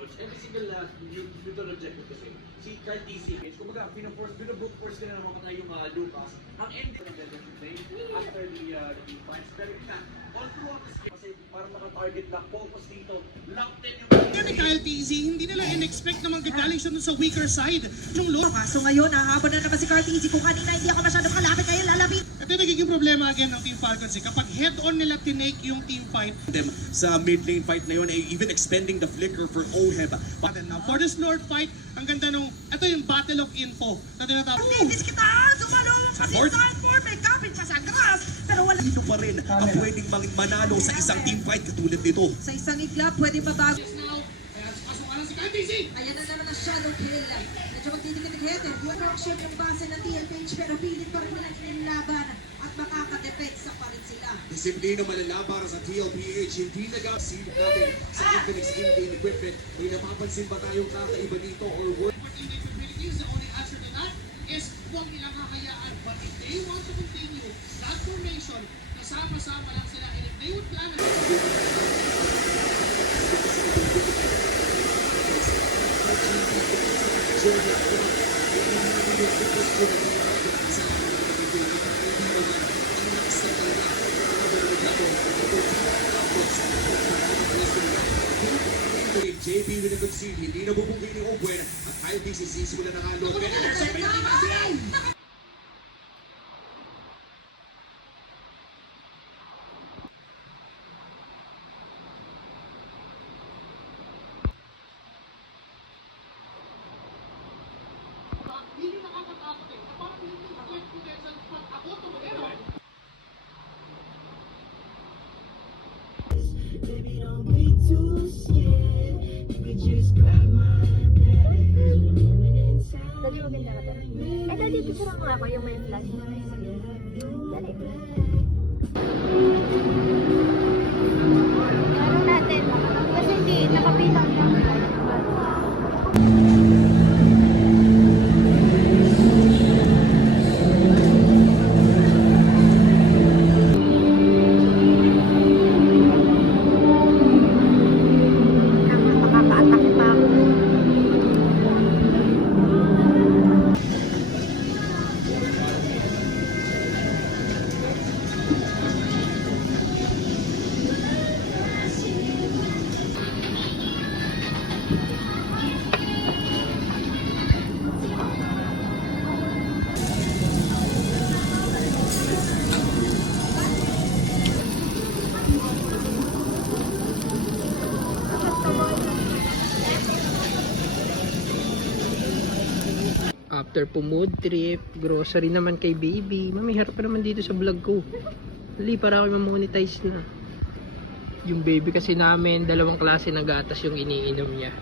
approach. Every single you don't object it kasi. Si Cartesi, kumbaga, binobook force ka na naman patay yung Lucas. Ang end ko ng play after the defense. Pero yun na, all throughout this game, kasi parang maka-target lock, focus dito, lock din yung... Kaya ni Kyle TZ, hindi nila in-expect naman gagaling siya dun sa weaker side. Yung low. So ngayon, hahabol na naman si Cartesi. Kung kanina hindi ako masyadong kalapit, ngayon lalapit. Ito yung nagiging problema again ng Team Falcons. Kapag head-on nila tinake yung team fight, them sa mid lane fight na yun, even expending the flicker for Oheb. now, for this Lord fight, ang ganda nung, ito yung battle of info na tinatawag. Nandis kita! Sumalong! Kasi Sanford, may kapit siya sa grass! Pero wala. Dito pa rin ang pwedeng manalo sa isang team fight katulad nito. Sa isang iglap, pwede mabago. Now, kaya pasukan si Kyle TZ. Ayan na naman ang shadow kill. Medyo magdidikit-hete. Buwan action yung base ng TLPH pero pilit pa rin nilang inlaban at makakadepetsa pa rin sila. Disiplina malala para sa TLPH, hindi nag-seed natin sa Infinix in-game equipment. May napapansin ba tayong kakaiba dito or work? The only answer to that is huwag nilang kakayaan. But if they want to continue that formation, kasama-sama lang sila, and if they would plan JP with a good seed, hindi na bubungin ni Obwen at Kyle DCC mula ng alog. hindi nakakatakot eh. Parang hindi click potential pag ako tumagero. Baby, don't be too scared. You could just grab my bag. Dali, maganda ka doon. Eh, dali, picture mo ako yung may flash. Dali. Ano natin? Kasi hindi, nakapitan lang. Makaka-attack pa ako. After mood trip, grocery naman kay baby. Mami, harap ka naman dito sa vlog ko. Dali, para ako ma-monetize na. Yung baby kasi namin, dalawang klase ng gatas yung iniinom niya.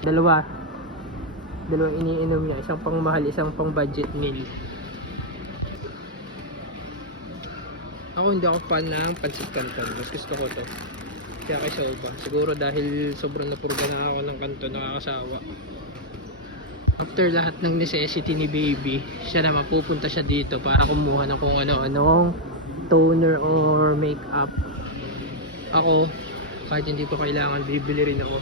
Dalawa iniinom niya. Isang pang mahal, isang pang budget meal. Ako hindi ako fan ng pancit canton. Mas gusto ko to. Kaya kay Soba. Siguro dahil sobrang napurga na ako ng kanton, nakakasawa. After lahat ng necessity ni baby, siya naman pupunta siya dito para kumuha ng kung ano-anong toner or makeup. Ako, kahit hindi ko kailangan, bibili rin ako.